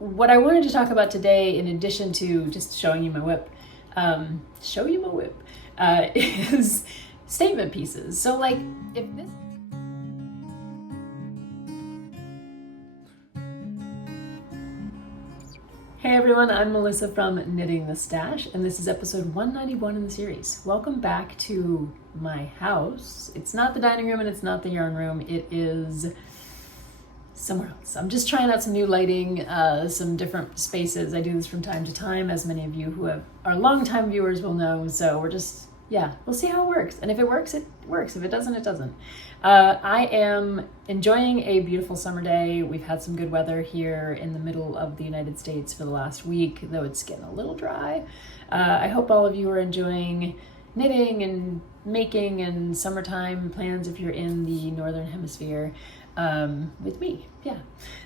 what I wanted to talk about today, in addition to just showing you my whip, is statement pieces. So like, if this... Hey everyone, I'm Melissa from Knitting the Stash, and this is episode 191 in the series. Welcome back to my house. It's not the dining room and it's not the yarn room. It is somewhere else. I'm just trying out some new lighting, some different spaces. I do this from time to time, as many of you who are longtime viewers will know. So we're just, we'll see how it works. And if it works, it works. If it doesn't, it doesn't. I am enjoying a beautiful summer day. We've had some good weather here in the middle of the United States for the last week, though it's getting a little dry. I hope all of you are enjoying knitting and making and summertime plans if you're in the Northern Hemisphere with me.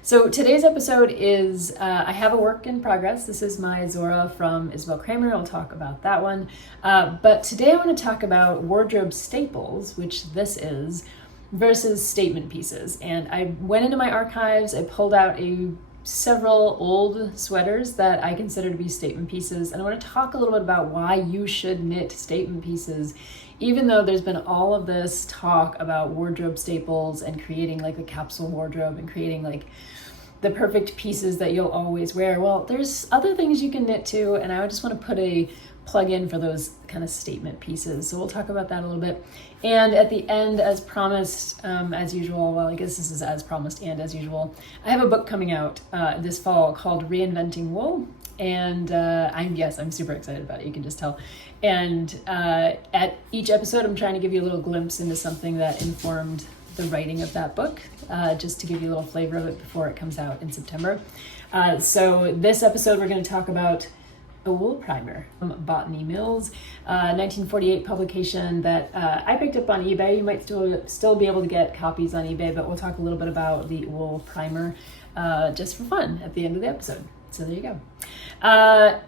So today's episode is, I have a work in progress. This is my Zora from Isabell Kraemer. I'll talk about that one. But today I want to talk about wardrobe staples, which this is, versus statement pieces. And I went into my archives, I pulled out several old sweaters that I consider to be statement pieces. And I want to talk a little bit about why you should knit statement pieces, even though there's been all of this talk about wardrobe staples and creating like a capsule wardrobe and creating like the perfect pieces that you'll always wear. Well, there's other things you can knit too, and I just want to put a plug in for those kind of statement pieces. So we'll talk about that a little bit. And at the end, as promised, as usual, well, I guess this is as promised and as usual, I have a book coming out this fall called Reinventing Wool. And I'm super excited about it. You can just tell. And at each episode, I'm trying to give you a little glimpse into something that informed the writing of that book, just to give you a little flavor of it before it comes out in September. So this episode, we're going to talk about a wool primer from Botany Mills, 1948 publication that I picked up on eBay. You might still be able to get copies on eBay, but we'll talk a little bit about the wool primer just for fun at the end of the episode. So there you go.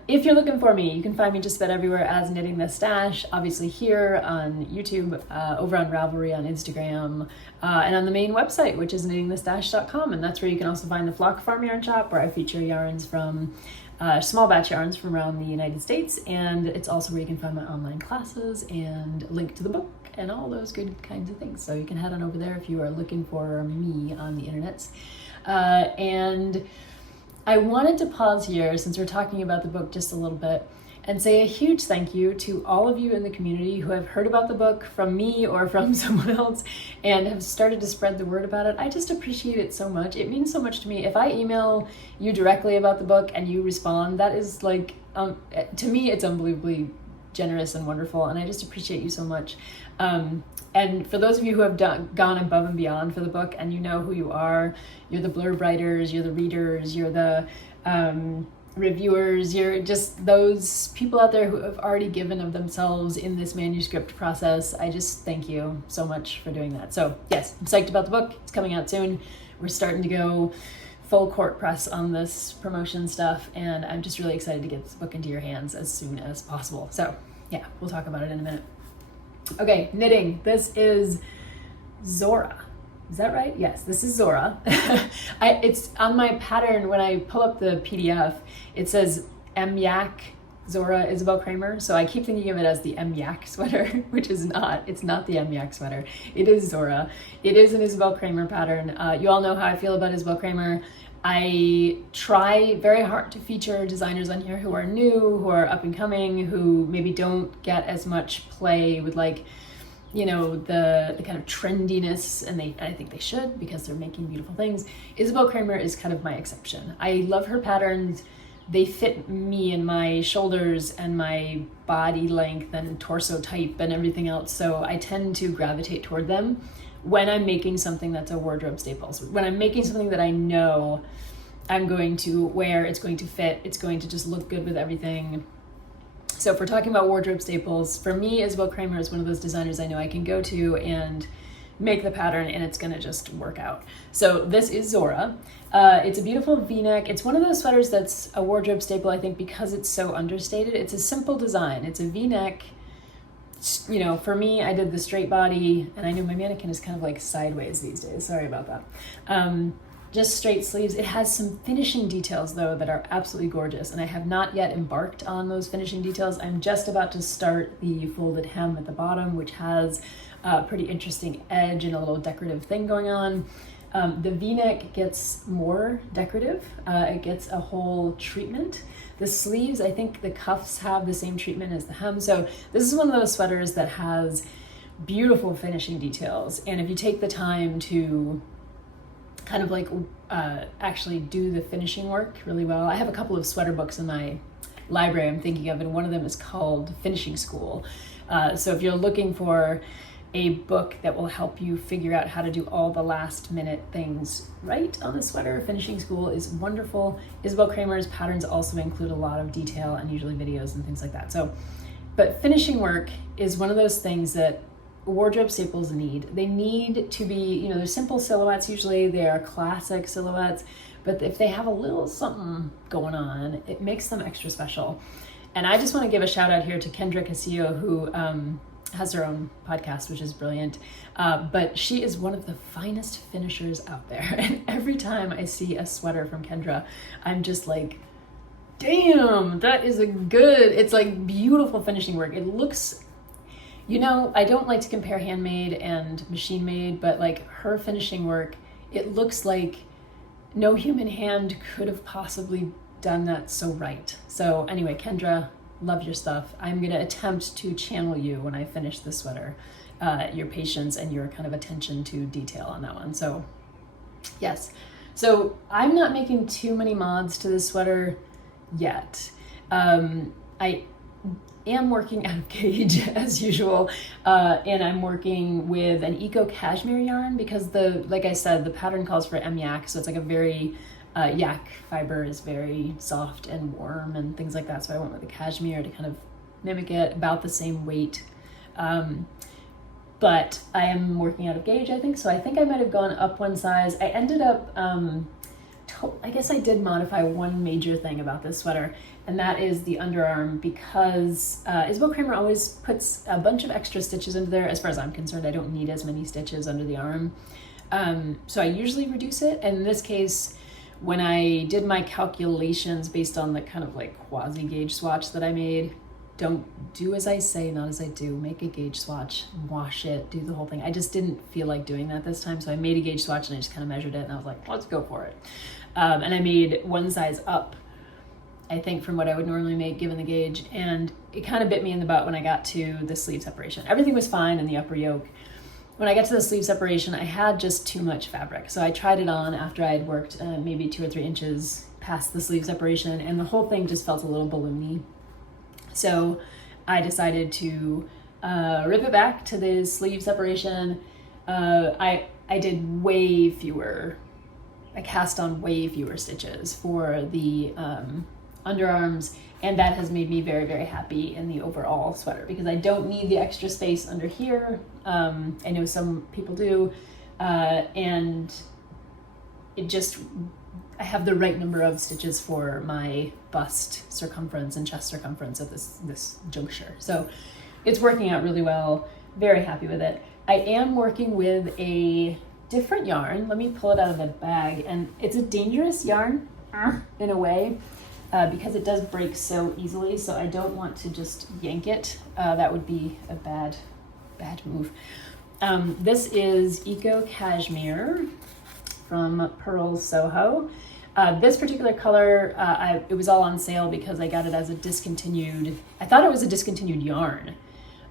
If you're looking for me, you can find me just about everywhere as Knitting the Stash, obviously here on YouTube, over on Ravelry, on Instagram, and on the main website, which is knittingthestash.com. And that's where you can also find the Flock Farm Yarn Shop, where I feature yarns from small batch yarns from around the United States. And it's also where you can find my online classes and link to the book and all those good kinds of things. So you can head on over there if you are looking for me on the internets. And I wanted to pause here, since we're talking about the book just a little bit, and say a huge thank you to all of you in the community who have heard about the book from me or from someone else and have started to spread the word about it. I just appreciate it so much. It means so much to me. If I email you directly about the book and you respond, that is like, to me, it's unbelievably generous and wonderful, and I just appreciate you so much. And for those of you who have gone above and beyond for the book, and you know who you are, you're the blurb writers, you're the readers, you're the reviewers, you're just those people out there who have already given of themselves in this manuscript process. I just thank you so much for doing that. So yes, I'm psyched about the book. It's coming out soon. We're starting to go full court press on this promotion stuff, and I'm just really excited to get this book into your hands as soon as possible. So yeah, we'll talk about it in a minute. Okay, knitting. This is Zora. Is that right? Yes, this is Zora. It's on my pattern. When I pull up the PDF, it says MYAC Zora Isabell Kraemer. So I keep thinking of it as the MYAC sweater, which is not. It's not the MYAC sweater. It is Zora. It is an Isabell Kraemer pattern. You all know how I feel about Isabell Kraemer. I try very hard to feature designers on here who are new, who are up and coming, who maybe don't get as much play with like, you know, the kind of trendiness, and I think they should, because they're making beautiful things. Isabell Kraemer is kind of my exception. I love her patterns. They fit me and my shoulders and my body length and torso type and everything else, so I tend to gravitate toward them when I'm making something that's a wardrobe staple. So when I'm making something that I know I'm going to wear, it's going to fit, it's going to just look good with everything. So if we're talking about wardrobe staples, for me, Isabell Kraemer is one of those designers I know I can go to and make the pattern and it's gonna just work out. So this is Zora. It's a beautiful V-neck. It's one of those sweaters that's a wardrobe staple, I think, because it's so understated. It's a simple design. It's a V-neck. You know, for me, I did the straight body, and I know my mannequin is kind of like sideways these days. Sorry about that. just straight sleeves. It has some finishing details though that are absolutely gorgeous, and I have not yet embarked on those finishing details. I'm just about to start the folded hem at the bottom, which has a pretty interesting edge and a little decorative thing going on. The V-neck gets more decorative. It gets a whole treatment. The sleeves, I think the cuffs have the same treatment as the hem. So this is one of those sweaters that has beautiful finishing details. And if you take the time to kind of like actually do the finishing work really well. I have a couple of sweater books in my library I'm thinking of, and one of them is called Finishing School. So if you're looking for a book that will help you figure out how to do all the last minute things right on the sweater, Finishing School is wonderful. Isabell Kraemer's patterns also include a lot of detail and usually videos and things like that. So, but finishing work is one of those things that wardrobe staples need. They need to be, they're simple silhouettes usually, they are classic silhouettes, but if they have a little something going on, it makes them extra special. And I just want to give a shout out here to Kendra Casillo, who has her own podcast, which is brilliant. But she is one of the finest finishers out there. And every time I see a sweater from Kendra, I'm just like, damn, that is it's like beautiful finishing work. It looks, I don't like to compare handmade and machine made, but like her finishing work, it looks like no human hand could have possibly done that so right. So anyway, Kendra, love your stuff. I'm going to attempt to channel you when I finish this sweater, your patience and your kind of attention to detail on that one. So yes, so I'm not making too many mods to this sweater yet. I am working out of gauge as usual, and I'm working with an eco cashmere yarn because like I said, the pattern calls for yak, so it's like a very yak fiber is very soft and warm and things like that. So I went with the cashmere to kind of mimic it, about the same weight. But I am working out of gauge, I think. So I think I might have gone up one size. I ended up, I guess I did modify one major thing about this sweater, and that is the underarm, because Isabell Kraemer always puts a bunch of extra stitches into there. As far as I'm concerned, I don't need as many stitches under the arm. So I usually reduce it. And in this case, when I did my calculations based on the kind of like quasi gauge swatch that I made, don't do as I say, not as I do. Make a gauge swatch, wash it, do the whole thing. I just didn't feel like doing that this time. So I made a gauge swatch and I just kind of measured it and I was like, let's go for it. And I made one size up, I think, from what I would normally make given the gauge. And it kind of bit me in the butt when I got to the sleeve separation. Everything was fine in the upper yoke. When I got to the sleeve separation, I had just too much fabric. So I tried it on after I had worked maybe 2 or 3 inches past the sleeve separation, and the whole thing just felt a little balloony. So I decided to rip it back to the sleeve separation. I did way fewer, I cast on way fewer stitches for the underarms, and that has made me very, very happy in the overall sweater because I don't need the extra space under here. I know some people do, and it just, I have the right number of stitches for my bust circumference and chest circumference at this juncture. So it's working out really well. Very happy with it. I am working with a different yarn. Let me pull it out of the bag. And it's a dangerous yarn in a way because it does break so easily. So I don't want to just yank it. That would be a bad move. This is Eco Cashmere from Pearl Soho. This particular color, it was all on sale because I got it as a discontinued, I thought it was a discontinued yarn,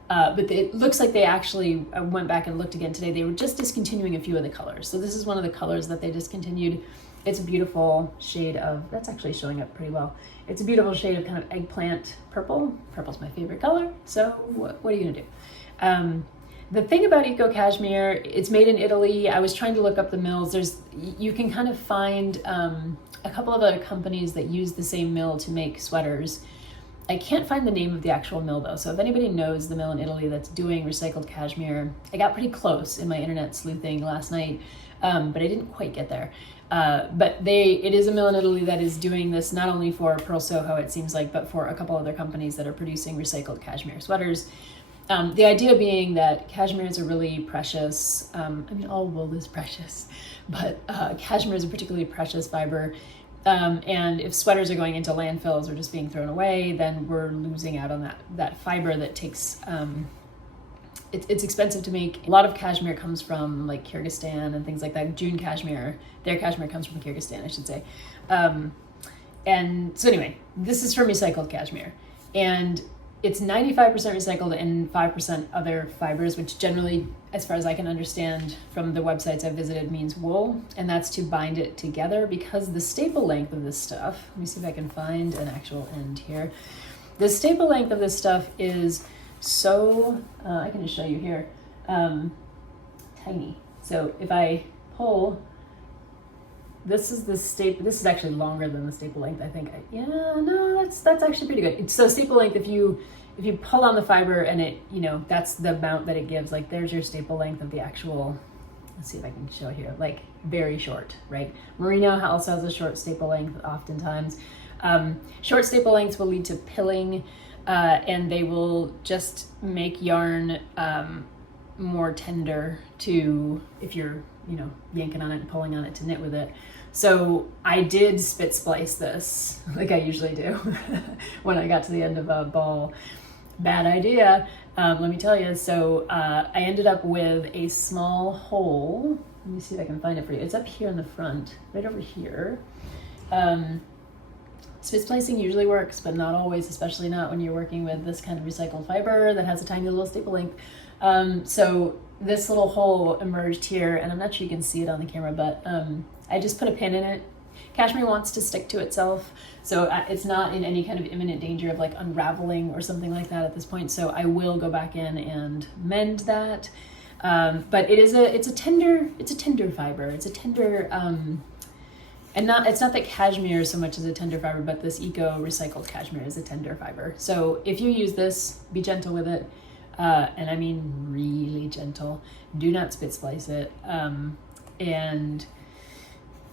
but it looks like they actually, I went back and looked again today, they were just discontinuing a few of the colors. So this is one of the colors that they discontinued. It's a beautiful shade of, that's actually showing up pretty well. It's a beautiful shade of kind of eggplant purple. Purple's my favorite color, so what are you gonna do? The thing about Eco Cashmere, it's made in Italy. I was trying to look up the mills. You can kind of find a couple of other companies that use the same mill to make sweaters. I can't find the name of the actual mill though. So if anybody knows the mill in Italy that's doing recycled cashmere, I got pretty close in my internet sleuthing last night, but I didn't quite get there. But it is a mill in Italy that is doing this not only for Pearl Soho, it seems like, but for a couple other companies that are producing recycled cashmere sweaters. The idea being that cashmere is a really precious, I mean, all wool is precious, but cashmere is a particularly precious fiber. And if sweaters are going into landfills or just being thrown away, then we're losing out on that fiber that takes, it's expensive to make. A lot of cashmere comes from like Kyrgyzstan and things like that. June cashmere, their cashmere comes from Kyrgyzstan, I should say. And so anyway, this is from recycled cashmere. And it's 95% recycled and 5% other fibers, which generally, as far as I can understand from the websites I've visited, means wool. And that's to bind it together, because the staple length of this stuff, let me see if I can find an actual end here. The staple length of this stuff is so, I can just show you here, tiny. So if I pull, this is actually longer than the staple length, I think. That's actually pretty good. So staple length, if you pull on the fiber and it, that's the amount that it gives, like there's your staple length of the actual, let's see if I can show here, like very short, right? Merino also has a short staple length oftentimes. Short staple lengths will lead to pilling, and they will just make yarn more tender to, if you're, yanking on it and pulling on it to knit with it. So I did spit splice this, like I usually do, when I got to the end of a ball. Bad idea, let me tell you. So I ended up with a small hole. Let me see if I can find it for you. It's up here in the front, right over here. Spit splicing usually works, but not always, especially not when you're working with this kind of recycled fiber that has a tiny little staple length. So this little hole emerged here, and I'm not sure you can see it on the camera, but I just put a pin in it. Cashmere wants to stick to itself, so it's not in any kind of imminent danger of like unraveling or something like that at this point. So I will go back in and mend that. But it's a tender fiber. It's a tender, and it's not that cashmere so much as a tender fiber, but this eco recycled cashmere is a tender fiber. So if you use this, be gentle with it. And I mean really gentle. Do not spit splice it. And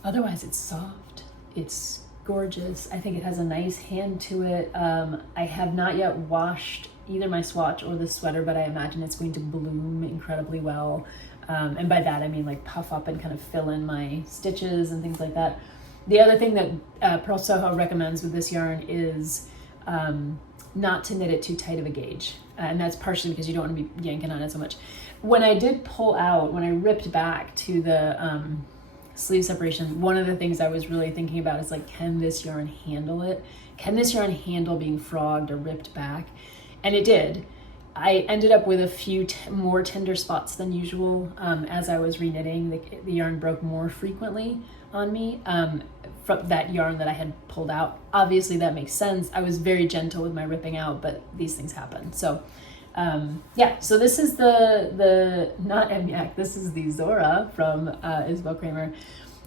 otherwise it's soft. It's gorgeous. I think it has a nice hand to it. I have not yet washed either my swatch or the sweater, but I imagine it's going to bloom incredibly well. And by that I mean like puff up and kind of fill in my stitches and things like that. The other thing that Pearl Soho recommends with this yarn is not to knit it too tight of a gauge. And that's partially because you don't want to be yanking on it so much. When I did pull out, when I ripped back to the sleeve separation, one of the things I was really thinking about is like, can this yarn handle it? Can this yarn handle being frogged or ripped back? And it did. I ended up with a few more tender spots than usual. As I was reknitting, the yarn broke more frequently on me from that yarn that I had pulled out. Obviously that makes sense. I was very gentle with my ripping out, but these things happen. So yeah, so this is the not Emiac, this is the Zora from Isabell Kraemer.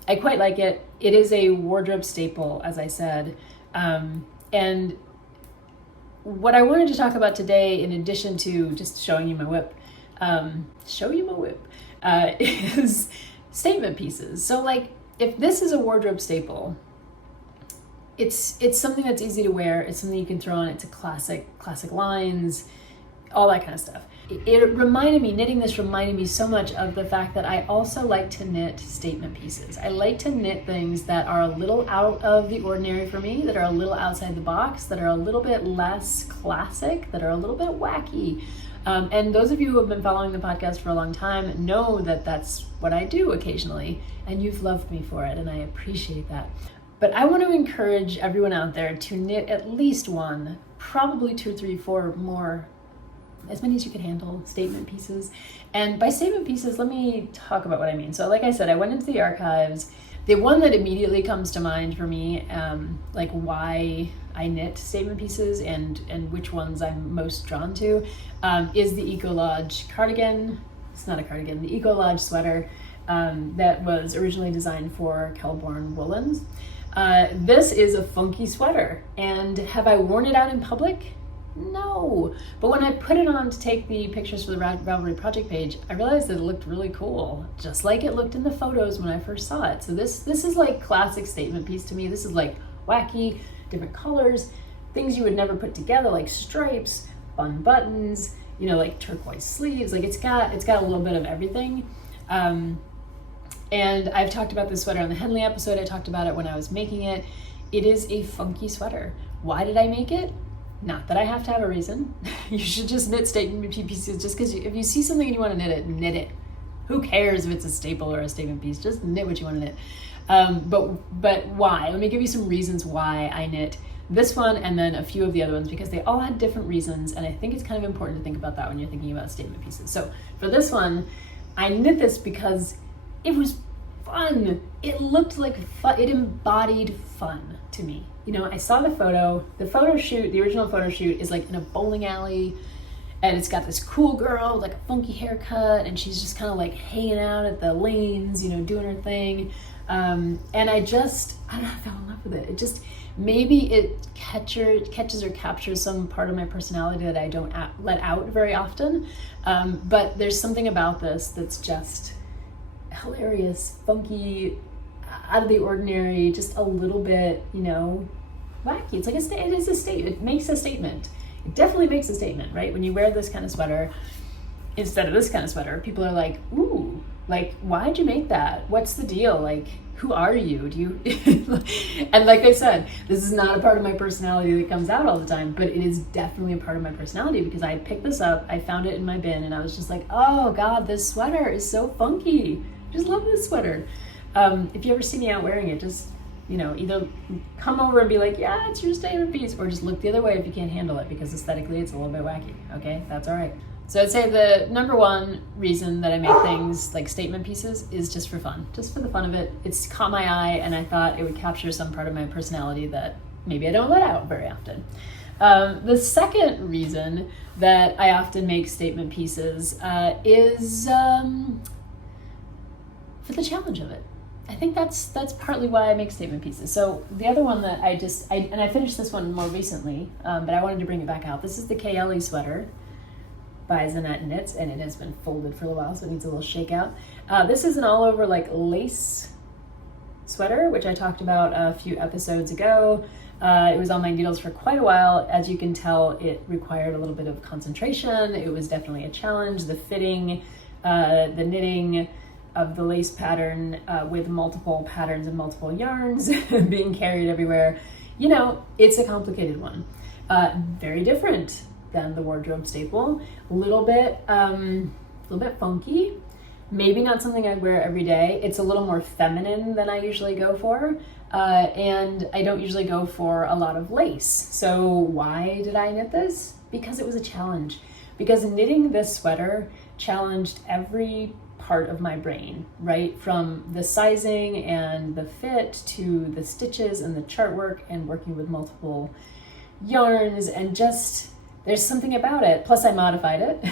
I quite like it. It is a wardrobe staple, as I said. And what I wanted to talk about today, in addition to just showing you my whip, is statement pieces. So like, if this is a wardrobe staple, it's something that's easy to wear. It's something you can throw on. It's a classic lines, all that kind of stuff. Knitting this reminded me so much of the fact that I also like to knit statement pieces. I like to knit things that are a little out of the ordinary for me, that are a little outside the box, that are a little bit less classic, that are a little bit wacky. And those of you who have been following the podcast for a long time know that that's what I do occasionally, and you've loved me for it, and I appreciate that. But I want to encourage everyone out there to knit at least one, probably 2, 3, 4 more, as many as you can handle, statement pieces. And by statement pieces, let me talk about what I mean. So like I said, I went into the archives. The one that immediately comes to mind for me, like why I knit statement pieces and which ones I'm most drawn to, is the Eco Lodge cardigan. It's not a cardigan, the Eco Lodge sweater that was originally designed for Kelborn Woolens. This is a funky sweater, and have I worn it out in public? No, but when I put it on to take the pictures for the Ravelry project page, I realized that it looked really cool, just like it looked in the photos when I first saw it. So this is like classic statement piece to me. This is like wacky, different colors, things you would never put together, like stripes, fun buttons, you know, like turquoise sleeves. Like it's got a little bit of everything. And I've talked about this sweater on the Henley episode. I talked about it when I was making it. It is a funky sweater. Why did I make it? Not that I have to have a reason. You should just knit statement pieces just because if you see something and you want to knit it, knit it. Who cares if it's a staple or a statement piece? Just knit what you want to knit. But why? Let me give you some reasons why I knit this one and then a few of the other ones, because they all had different reasons, and I think it's kind of important to think about that when you're thinking about statement pieces. So for this one, I knit this because it was fun. It looked like fun. It embodied fun to me. You know, I saw the photo shoot, the original photo shoot is like in a bowling alley, and it's got this cool girl with like a funky haircut, and she's just kind of like hanging out at the lanes, you know, doing her thing. And I don't know, I fell in love with it. It just, maybe it catches or captures some part of my personality that I don't let out very often. But there's something about this that's just hilarious, funky, out of the ordinary, just a little bit, you know, wacky. It's like it is a statement. It makes a statement. It definitely makes a statement, right? When you wear this kind of sweater instead of this kind of sweater, people are like, ooh, like, why'd you make that? What's the deal? Like, who are you? Do you? And like I said, this is not a part of my personality that comes out all the time, but it is definitely a part of my personality because I picked this up, I found it in my bin, and I was just like, oh God, this sweater is so funky. I just love this sweater. If you ever see me out wearing it, just, you know, either come over and be like, yeah, it's your statement piece, or just look the other way if you can't handle it, because aesthetically it's a little bit wacky, okay? That's all right. So I'd say the number one reason that I make things like statement pieces is just for fun, just for the fun of it. It's caught my eye, and I thought it would capture some part of my personality that maybe I don't let out very often. The second reason that I often make statement pieces is for the challenge of it. I think that's partly why I make statement pieces. So the other one that I finished this one more recently, but I wanted to bring it back out. This is the Caeli sweater by Zaneteknits, and it has been folded for a while, so it needs a little shakeout. This is an all over like lace sweater, which I talked about a few episodes ago. It was on my needles for quite a while. As you can tell, it required a little bit of concentration. It was definitely a challenge. The fitting, the knitting of the lace pattern with multiple patterns and multiple yarns being carried everywhere. You know, it's a complicated one. Very different than the wardrobe staple. A little bit funky. Maybe not something I'd wear every day. It's a little more feminine than I usually go for. And I don't usually go for a lot of lace. So why did I knit this? Because it was a challenge. Because knitting this sweater challenged every part of my brain, right? From the sizing and the fit to the stitches and the chart work and working with multiple yarns, and just, there's something about it. Plus I modified it,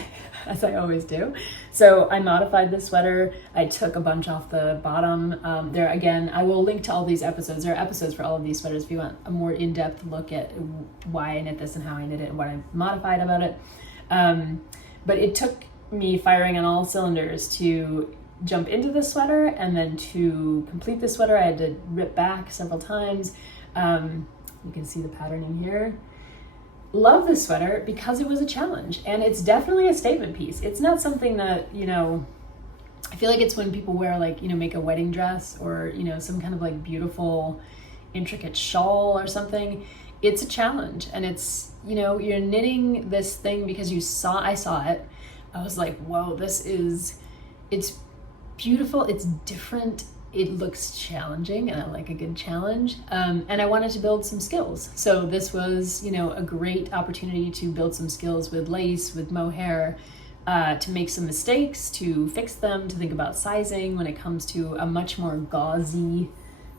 as I always do. So I modified this sweater. I took a bunch off the bottom. There again, I will link to all these episodes. There are episodes for all of these sweaters if you want a more in-depth look at why I knit this and how I knit it and what I modified about it. But it took me firing on all cylinders to jump into the sweater, and then to complete the sweater I had to rip back several times. You can see the patterning here. Love this sweater because it was a challenge, and it's definitely a statement piece. It's not something that, you know, I feel like it's when people wear, like, you know, make a wedding dress or, you know, some kind of like beautiful intricate shawl or something. It's a challenge, and it's, you know, you're knitting this thing because I saw it. I was like, whoa, it's beautiful, it's different, it looks challenging, and I like a good challenge. And I wanted to build some skills. So this was, you know, a great opportunity to build some skills with lace, with mohair, to make some mistakes, to fix them, to think about sizing when it comes to a much more gauzy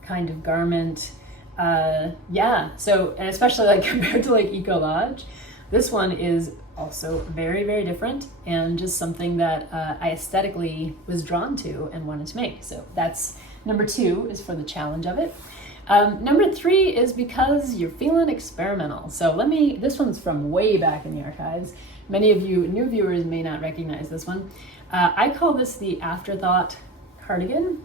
kind of garment. Yeah, so, and especially like compared to like Eco Lodge, this one is also very, very different, and just something that I aesthetically was drawn to and wanted to make. So that's number 2, is for the challenge of it. Number 3 is because you're feeling experimental. So this one's from way back in the archives. Many of you new viewers may not recognize this one. I call this the Afterthought cardigan,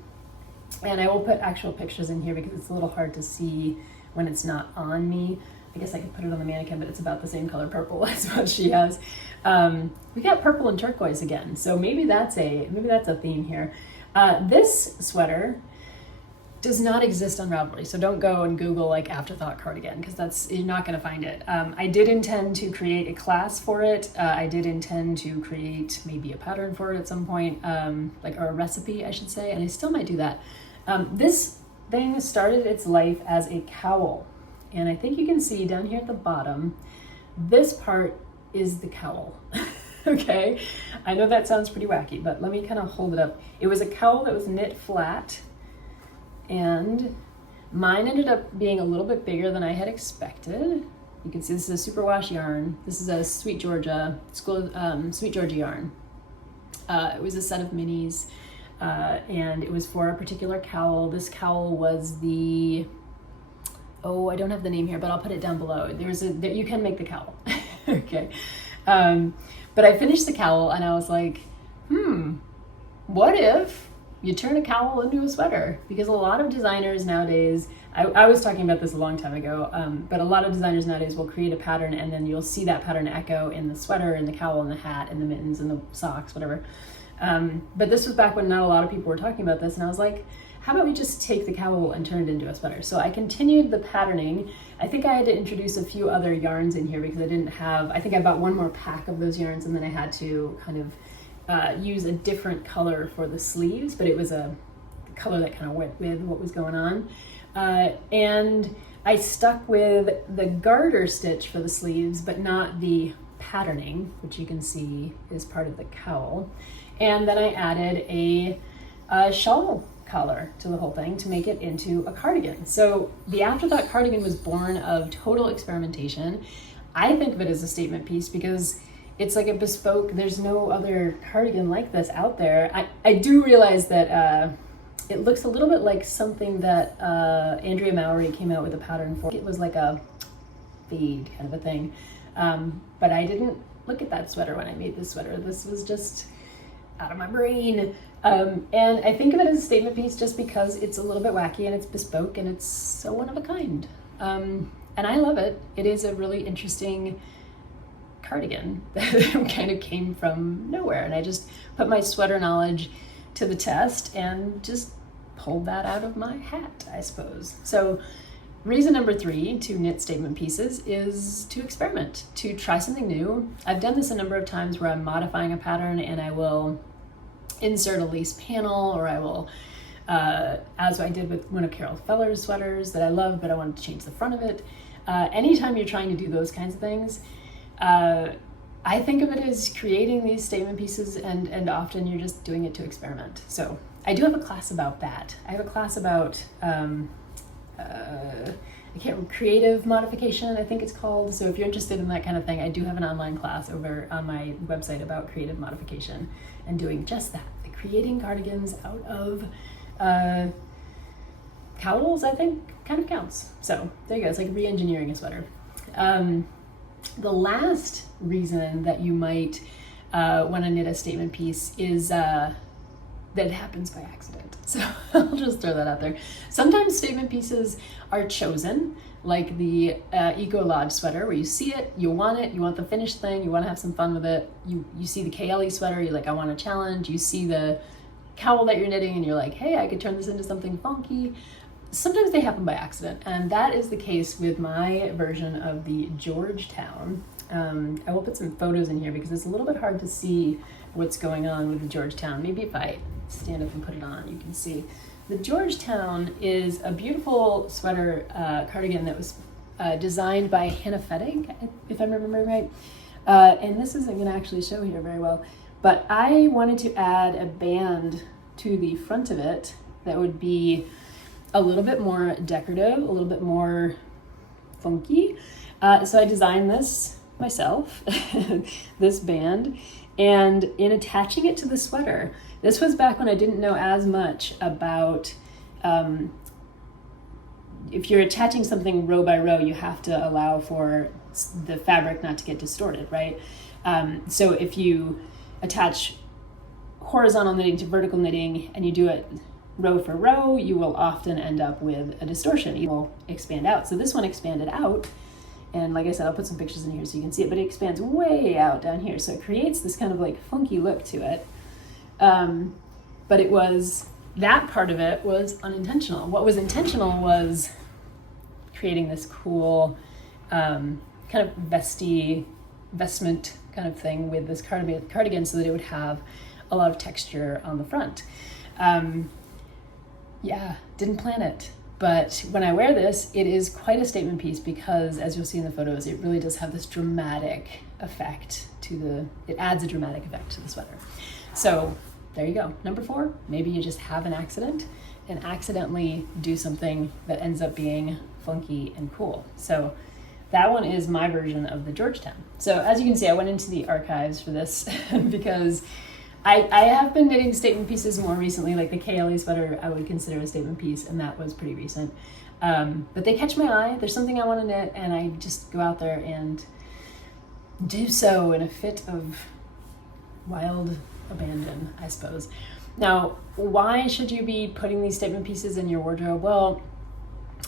and I will put actual pictures in here because it's a little hard to see when it's not on me. I guess I could put it on the mannequin, but it's about the same color purple as what she has. We got purple and turquoise again, so maybe that's a theme here. This sweater does not exist on Ravelry, so don't go and Google like afterthought cardigan, because you're not going to find it. I did intend to create a class for it. I did intend to create maybe a pattern for it at some point, or a recipe, I should say, and I still might do that. This thing started its life as a cowl, and I think you can see down here at the bottom, this part is the cowl. Okay, I know that sounds pretty wacky, but let me kind of hold it up. It was a cowl that was knit flat, and mine ended up being a little bit bigger than I had expected. You can see this is a superwash yarn. This is a Sweet Georgia yarn. It was a set of minis, and it was for a particular cowl. This cowl was I don't have the name here, but I'll put it down below. You can make the cowl. Okay. But I finished the cowl and I was like, what if you turn a cowl into a sweater? Because a lot of designers nowadays, I was talking about this a long time ago, but a lot of designers nowadays will create a pattern and then you'll see that pattern echo in the sweater, in the cowl, in the hat, in the mittens, in the socks, whatever. But this was back when not a lot of people were talking about this, and I was like, how about we just take the cowl and turn it into a sweater? So I continued the patterning. I think I had to introduce a few other yarns in here because I think I bought one more pack of those yarns, and then I had to kind of use a different color for the sleeves, but it was a color that kind of went with what was going on. And I stuck with the garter stitch for the sleeves, but not the patterning, which you can see is part of the cowl. And then I added a shawl collar to the whole thing to make it into a cardigan. So the Afterthought cardigan was born of total experimentation. I think of it as a statement piece because it's like a bespoke, there's no other cardigan like this out there. I do realize that it looks a little bit like something that Andrea Maura came out with a pattern for. It was like a fade kind of a thing. But I didn't look at that sweater when I made this sweater. This was just out of my brain. And I think of it as a statement piece just because it's a little bit wacky and it's bespoke and it's so one of a kind. And I love it. It is a really interesting cardigan that kind of came from nowhere. And I just put my sweater knowledge to the test and just pulled that out of my hat, I suppose. So reason number 3 to knit statement pieces is to experiment, to try something new. I've done this a number of times where I'm modifying a pattern and I will insert a lace panel, or I will, as I did with one of Carol Feller's sweaters that I love, but I wanted to change the front of it. Anytime you're trying to do those kinds of things, I think of it as creating these statement pieces, and often you're just doing it to experiment. So I do have a class about that. I have a class about creative modification, I think it's called. So if you're interested in that kind of thing, I do have an online class over on my website about creative modification and doing just that, like creating cardigans out of cowls, I think kind of counts. So there you go, it's like re-engineering a sweater. The last reason that you might want to knit a statement piece is that it happens by accident. So I'll just throw that out there. Sometimes statement pieces are chosen, like the Eco Lodge sweater, where you see it, you want the finished thing, you want to have some fun with it. You see the Caeli sweater, you're like, I want a challenge. You see the cowl that you're knitting and you're like, hey, I could turn this into something funky. Sometimes they happen by accident, and that is the case with my version of the Georgetown. I will put some photos in here because it's a little bit hard to see what's going on with the Georgetown. Maybe if I stand up and put it on, you can see. The Georgetown is a beautiful sweater cardigan that was designed by Hannah Fettig, if I'm remembering right. And this isn't going to actually show here very well, but I wanted to add a band to the front of it that would be a little bit more decorative, a little bit more funky. So I designed this myself, this band, and in attaching it to the sweater, this was back when I didn't know as much about, if you're attaching something row by row, you have to allow for the fabric not to get distorted, right? So if you attach horizontal knitting to vertical knitting and you do it row for row, you will often end up with a distortion. It will expand out. So this one expanded out, And like I said, I'll put some pictures in here so you can see it, but it expands way out down here. So it creates this kind of like funky look to it. But it was, that part of it was unintentional. What was intentional was creating this cool kind of vestment kind of thing with this cardigan so that it would have a lot of texture on the front. Yeah, didn't plan it. But when I wear this, it is quite a statement piece because, as you'll see in the photos, it really does have this dramatic effect it adds a dramatic effect to the sweater. So there you go. Number 4, maybe you just have an accident and accidentally do something that ends up being funky and cool. So that one is my version of the Georgetown. So as you can see, I went into the archives for this because I have been knitting statement pieces more recently, like the Caeli sweater I would consider a statement piece, and that was pretty recent. But they catch my eye. There's something I want to knit, and I just go out there and do so in a fit of wild abandon, I suppose. Now, why should you be putting these statement pieces in your wardrobe? Well,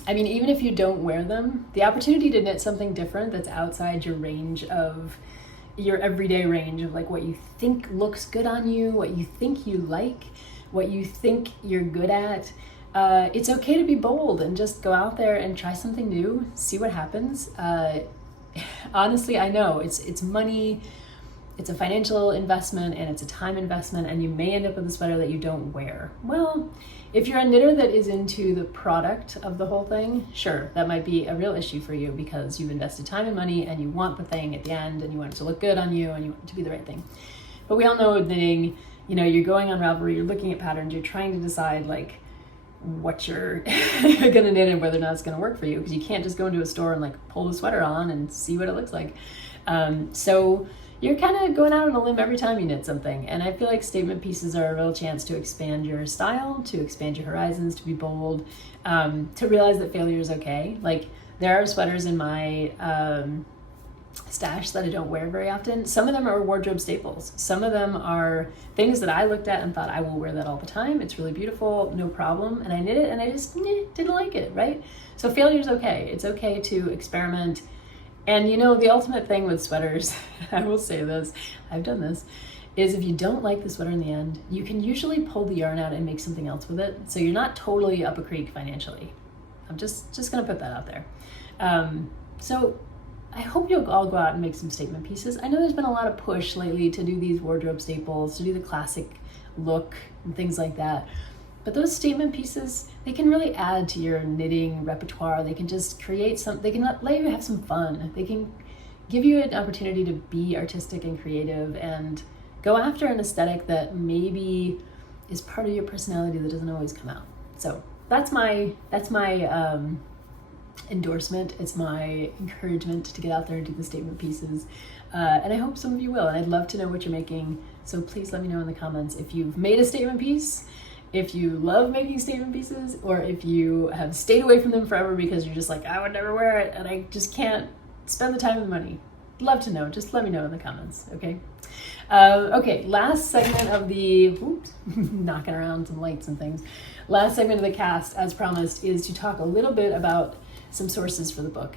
I mean, even if you don't wear them, the opportunity to knit something different that's outside your range of your everyday range of like what you think looks good on you, what you think you like, what you think you're good at. It's okay to be bold and just go out there and try something new, see what happens. Honestly, I know it's money, it's a financial investment, and it's a time investment, and you may end up with a sweater that you don't wear. Well, if you're a knitter that is into the product of the whole thing, sure, that might be a real issue for you because you've invested time and money and you want the thing at the end and you want it to look good on you and you want it to be the right thing. But we all know with knitting, you know, you're going on Ravelry, you're looking at patterns, you're trying to decide like what you're gonna knit and whether or not it's gonna work for you, because you can't just go into a store and like pull the sweater on and see what it looks like. So you're kind of going out on a limb every time you knit something. And I feel like statement pieces are a real chance to expand your style, to expand your horizons, to be bold, to realize that failure is okay. Like there are sweaters in my stash that I don't wear very often. Some of them are wardrobe staples. Some of them are things that I looked at and thought I will wear that all the time. It's really beautiful, no problem. And I knit it and I just didn't like it, right? So failure is okay. It's okay to experiment. And you know, the ultimate thing with sweaters, I will say this, I've done this, is if you don't like the sweater in the end, you can usually pull the yarn out and make something else with it. So you're not totally up a creek financially. I'm just gonna put that out there. So I hope you'll all go out and make some statement pieces. I know there's been a lot of push lately to do these wardrobe staples, to do the classic look and things like that. But those statement pieces, they can really add to your knitting repertoire. They can just create they can let you have some fun. They can give you an opportunity to be artistic and creative and go after an aesthetic that maybe is part of your personality that doesn't always come out. So that's my endorsement. It's my encouragement to get out there and do the statement pieces. And I hope some of you will. And I'd love to know what you're making. So please let me know in the comments if you've made a statement piece, if you love making statement pieces, or if you have stayed away from them forever because you're just like, I would never wear it and I just can't spend the time and the money. Love to know. Just let me know in the comments, okay? Okay, last segment of the, knocking around some lights and things. Last segment of the cast, as promised, is to talk a little bit about some sources for the book.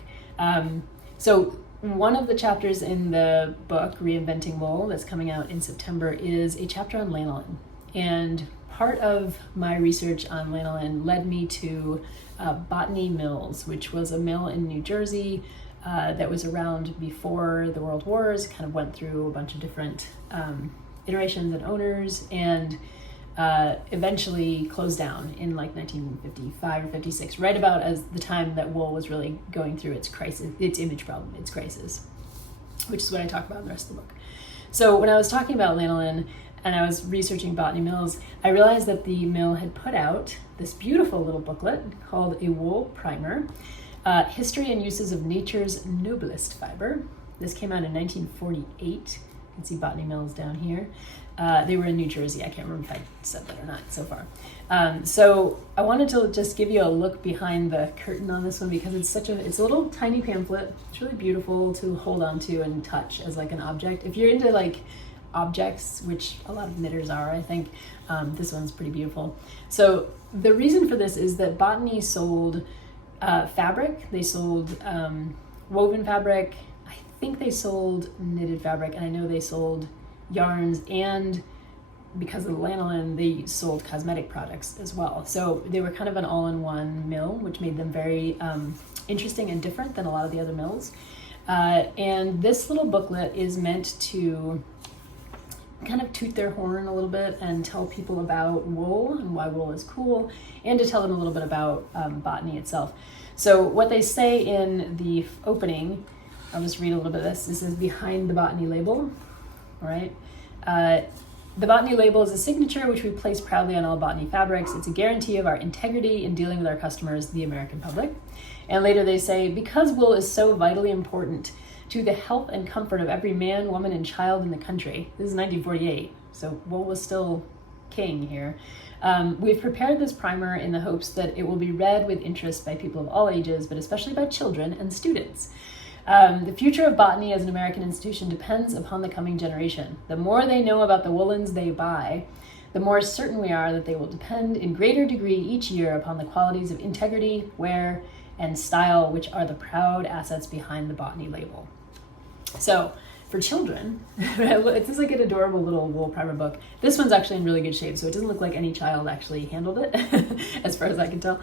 So one of the chapters in the book, Reinventing Wool, that's coming out in September, is a chapter on lanolin. And part of my research on lanolin led me to Botany Mills, which was a mill in New Jersey that was around before the World Wars, kind of went through a bunch of different iterations and owners, and eventually closed down in like 1955 or 56, right about as the time that wool was really going through its crisis, its image problem, its crisis, which is what I talk about in the rest of the book. So when I was talking about lanolin, and I was researching Botany Mills, I realized that the mill had put out this beautiful little booklet called A Wool Primer, History and Uses of Nature's Noblest Fiber. This came out in 1948. You can see Botany Mills down here. They were in New Jersey. I can't remember if I said that or not so far. So I wanted to just give you a look behind the curtain on this one because it's a little tiny pamphlet. It's really beautiful to hold on to and touch as like an object. If you're into like objects, which a lot of knitters are, I think, this one's pretty beautiful. So the reason for this is that Botany sold fabric, they sold woven fabric. I think they sold knitted fabric, and I know they sold yarns, and because of the lanolin, they sold cosmetic products as well. So they were kind of an all-in-one mill, which made them very interesting and different than a lot of the other mills. And this little booklet is meant to kind of toot their horn a little bit and tell people about wool and why wool is cool, and to tell them a little bit about botany itself. So what they say in the opening, I'll just read a little bit of this. This is behind the botany label, all right? The botany label is a signature which we place proudly on all botany fabrics. It's a guarantee of our integrity in dealing with our customers, the American public. And later they say, because wool is so vitally important to the health and comfort of every man, woman, and child in the country. This is 1948, so wool was still king here. We've prepared this primer in the hopes that it will be read with interest by people of all ages, but especially by children and students. The future of botany as an American institution depends upon the coming generation. The more they know about the woolens they buy, the more certain we are that they will depend in greater degree each year upon the qualities of integrity, wear, and style, which are the proud assets behind the botany label. So for children, it's just like an adorable little wool primer book. This one's actually in really good shape, so it doesn't look like any child actually handled it, as far as I can tell.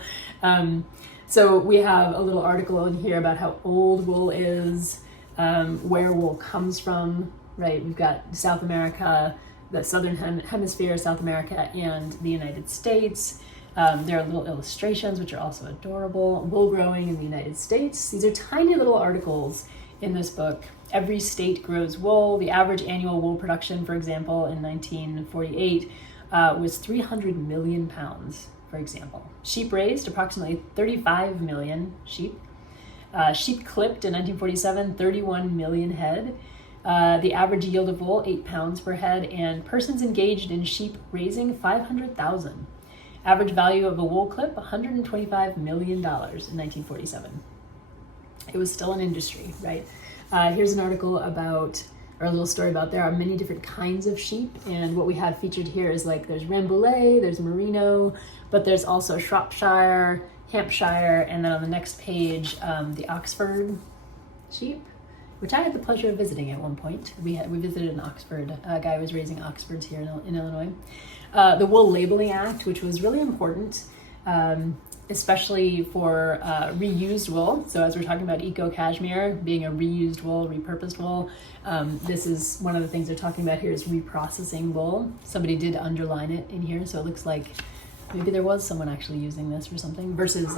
So we have a little article in here about how old wool is, where wool comes from, right? We've got South America, the Southern Hemisphere, South America, and the United States. There are little illustrations, which are also adorable. Wool growing in the United States. These are tiny little articles in this book. Every state grows wool. The average annual wool production, for example, in 1948 was 300 million pounds, for example. Sheep raised, approximately 35 million sheep. Sheep clipped in 1947, 31 million head. The average yield of wool, 8 pounds per head, and persons engaged in sheep raising, 500,000. Average value of a wool clip, $125 million in 1947. It was still an industry, right? Here's an article about, or a little story about, there are many different kinds of sheep, and what we have featured here is like there's Rambouillet, there's Merino, but there's also Shropshire, Hampshire, and then on the next page, the Oxford sheep, which I had the pleasure of visiting at one point. We visited an Oxford, a guy who was raising Oxfords here in Illinois. The Wool Labeling Act, which was really important, especially for reused wool. So as we're talking about eco cashmere being a reused wool, repurposed wool, this is one of the things they're talking about here is reprocessing wool. Somebody did underline it in here, so it looks like maybe there was someone actually using this for something versus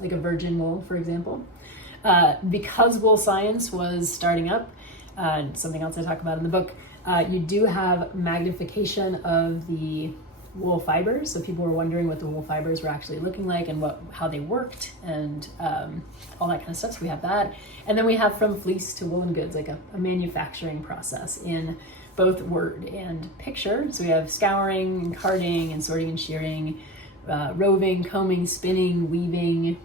like a virgin wool, for example. Because wool science was starting up, something else I talk about in the book, you do have magnification of the wool fibers. So people were wondering what the wool fibers were actually looking like and how they worked and all that kind of stuff. So we have that. And then we have from fleece to woolen goods, like a manufacturing process in both word and picture. So we have scouring and carding and sorting and shearing, roving, combing, spinning, weaving,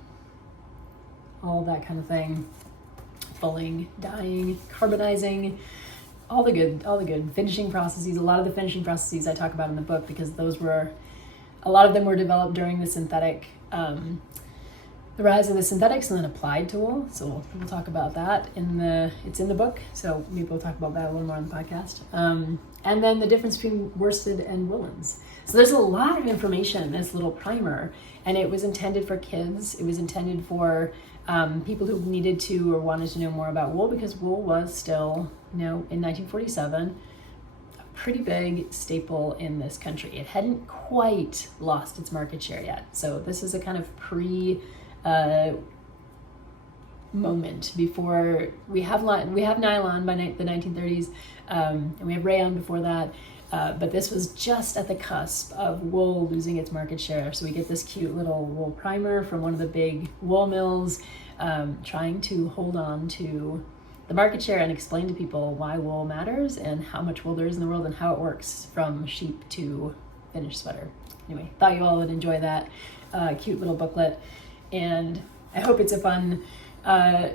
all that kind of thing, fulling, dyeing, carbonizing, all the good finishing processes. A lot of the finishing processes I talk about in the book because a lot of them were developed during the synthetic, the rise of the synthetics and then applied to wool. So we'll talk about that it's in the book. So maybe we'll talk about that a little more on the podcast. And then the difference between worsted and woolens. So there's a lot of information in this little primer, and it was intended for kids. It was intended for people who needed to or wanted to know more about wool, because wool was still, in 1947, a pretty big staple in this country. It hadn't quite lost its market share yet. So this is a kind of moment before we have nylon by the 1930s, and we have rayon before that. But this was just at the cusp of wool losing its market share. So we get this cute little wool primer from one of the big wool mills, trying to hold on to the market share and explain to people why wool matters and how much wool there is in the world and how it works from sheep to finished sweater. Anyway, thought you all would enjoy that cute little booklet. And I hope it's a fun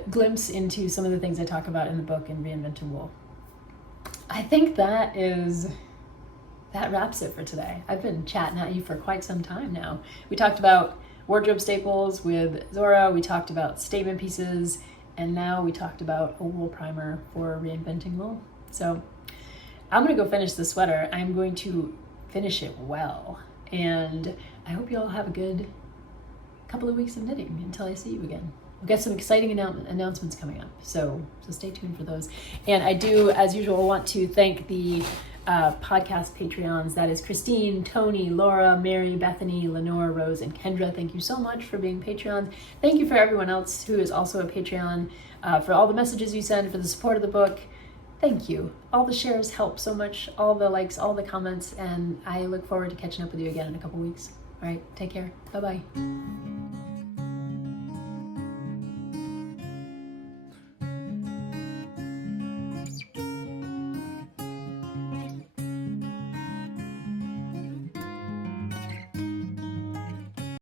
glimpse into some of the things I talk about in the book in Reinventing Wool. I think that wraps it for today. I've been chatting at you for quite some time now. We talked about wardrobe staples with Zora. We talked about statement pieces and now we talked about a wool primer for Reinventing Wool. So I'm gonna go finish the sweater. I'm going to finish it well, and I hope you all have a good couple of weeks of knitting until I see you again. We've got some exciting announcements coming up, so stay tuned for those. And I do, as usual, want to thank the podcast Patreons. That is Christine, Tony, Laura, Mary, Bethany, Lenore, Rose, and Kendra. Thank you so much for being Patreons. Thank you for everyone else who is also a Patreon, for all the messages you send, for the support of the book. Thank you. All the shares help so much, all the likes, all the comments, and I look forward to catching up with you again in a couple weeks. All right, take care. Bye-bye.